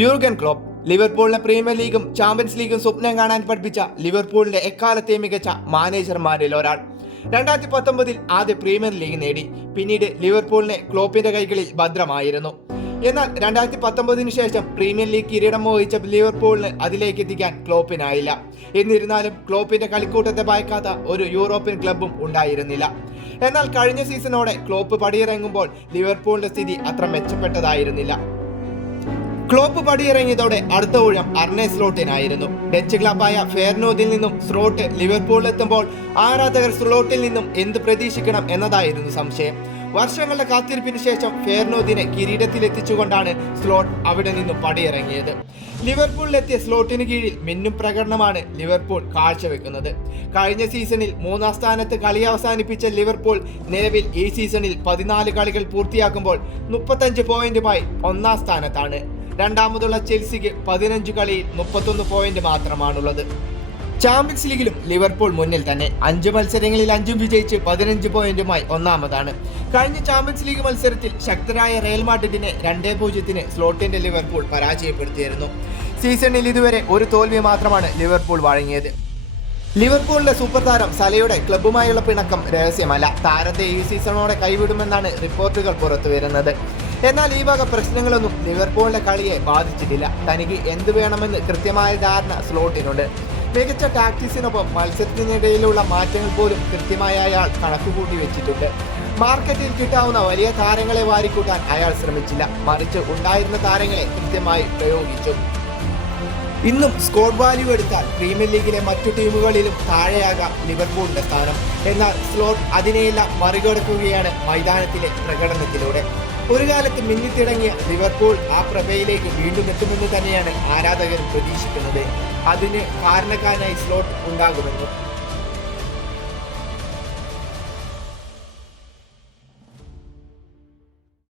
Jürgen Klopp ലിവർപൂളിനെ premier ലീഗും champions ലീഗും സ്വപ്നം കാണാൻ പഠിപ്പിച്ച ലിവർപൂളിന്റെ എക്കാലത്തെ മികച്ച മാനേജർമാരിൽ ഒരാൾ. 2019 ആദ്യ പ്രീമിയർ ലീഗ് നേടി. പിന്നീട് ലിവർപൂളിനെ ക്ലോപ്പിന്റെ കൈകളിൽ ഭദ്രമായിരുന്നു. എന്നാൽ 2019 ശേഷം പ്രീമിയർ ലീഗ് കിരീടം മോഹിച്ച ലിവർപൂളിന് അതിലേക്ക് എത്തിക്കാൻ ക്ലോപ്പിനായില്ല. എന്നിരുന്നാലും ക്ലോപ്പിന്റെ കളിക്കൂട്ടത്തെ ഭയക്കാത്ത ഒരു യൂറോപ്യൻ ക്ലബും ഉണ്ടായിരുന്നില്ല. എന്നാൽ കഴിഞ്ഞ സീസണോടെ ക്ലോപ്പ് പടിയിറങ്ങുമ്പോൾ ലിവർപൂളിന്റെ സ്ഥിതി അത്ര മെച്ചപ്പെട്ടതായിരുന്നില്ല. ക്ലോപ്പ് പടിയിറങ്ങിയതോടെ അടുത്ത ഊഴം അർനെ സ്ലോട്ടിനായിരുന്നു. ഡച്ച് ക്ലബായ ഫെയർനോദിൽ നിന്നും സ്ലോട്ട് ലിവർപൂളിലെത്തുമ്പോൾ ആരാധകർ സ്ലോട്ടിൽ നിന്നും എന്ത് പ്രതീക്ഷിക്കണം എന്നതായിരുന്നു സംശയം. വർഷങ്ങളുടെ കാത്തിരിപ്പിന് ശേഷം ഫെയർനോദിനെ കിരീടത്തിലെത്തിച്ചുകൊണ്ടാണ് സ്ലോട്ട് അവിടെ നിന്നും പടിയിറങ്ങിയത്. ലിവർപൂളിലെത്തിയ സ്ലോട്ടിന് കീഴിൽ മിന്നും പ്രകടനമാണ് ലിവർപൂൾ കാഴ്ചവെക്കുന്നത്. കഴിഞ്ഞ സീസണിൽ 3-ാം സ്ഥാനത്ത് കളി അവസാനിപ്പിച്ച ലിവർപൂൾ നിലവിൽ ഈ സീസണിൽ 14 കളികൾ പൂർത്തിയാക്കുമ്പോൾ 35 പോയിന്റുമായി 1-ാം സ്ഥാനത്താണ്. രണ്ടാമതുള്ള ചെൽസിക്ക് 15 കളിയിൽ 31 പോയിന്റ് മാത്രമാണുള്ളത്. ചാമ്പ്യൻസ് ലീഗിലും ലിവർപൂൾ മുന്നിൽ തന്നെ. 5 മത്സരങ്ങളിൽ 5 വിജയിച്ച് 15 പോയിന്റുമായി ഒന്നാമതാണ്. കഴിഞ്ഞ ചാമ്പ്യൻസ് ലീഗ് മത്സരത്തിൽ ശക്തരായ റയൽ മാഡ്രിഡിനെ 2-0 സ്ലോട്ടിന്റെ ലിവർപൂൾ പരാജയപ്പെടുത്തിയിരുന്നു. സീസണിൽ ഇതുവരെ ഒരു തോൽവി മാത്രമാണ് ലിവർപൂൾ വഴങ്ങിയത്. ലിവർപൂളിന്റെ സൂപ്പർ താരം സലയുടെ ക്ലബ്ബുമായുള്ള പിണക്കം രഹസ്യമല്ല. താരത്തെ ഈ സീസണോടെ കൈവിടുമെന്നാണ് റിപ്പോർട്ടുകൾ പുറത്തുവരുന്നത്. എന്നാൽ ഈ വക പ്രശ്നങ്ങളൊന്നും ലിവർപൂളിന്റെ കളിയെ ബാധിച്ചിട്ടില്ല. തനിക്ക് എന്ത് വേണമെന്ന് കൃത്യമായ ധാരണ സ്ലോട്ടിനുണ്ട്. മികച്ച ടാക്ടിക്സിനൊപ്പം മത്സരത്തിനിടയിലുള്ള മാറ്റങ്ങൾ പോലും കൃത്യമായ അയാൾ കണക്കുകൂട്ടി വെച്ചിട്ടുണ്ട്. മാർക്കറ്റിൽ കിട്ടാവുന്ന വലിയ താരങ്ങളെ വാരിക്കൂട്ടാൻ അയാൾ ശ്രമിച്ചില്ല. മറിച്ച് ഉണ്ടായിരുന്ന താരങ്ങളെ കൃത്യമായി പ്രയോഗിച്ചു. ഇന്നും സ്കോർ വാല്യൂ എടുത്താൽ പ്രീമിയർ ലീഗിലെ മറ്റു ടീമുകളിലും താഴെയാകാം ലിവർപൂളിന്റെ സ്ഥാനം. എന്നാൽ സ്ലോട്ട് അതിനെയെല്ലാം മറികടക്കുകയാണ് മൈതാനത്തിലെ പ്രകടനത്തിലൂടെ. ഒരു കാലത്ത് മിന്നിത്തിടങ്ങിയ ലിവർപൂൾ ആ പ്രഭയിലേക്ക് വീണ്ടും എത്തുമെന്ന് തന്നെയാണ് ആരാധകരും പ്രതീക്ഷിക്കുന്നത്. അതിന് കാരണക്കാരനായി സ്ലോട്ട് ഉണ്ടാകുമെന്നും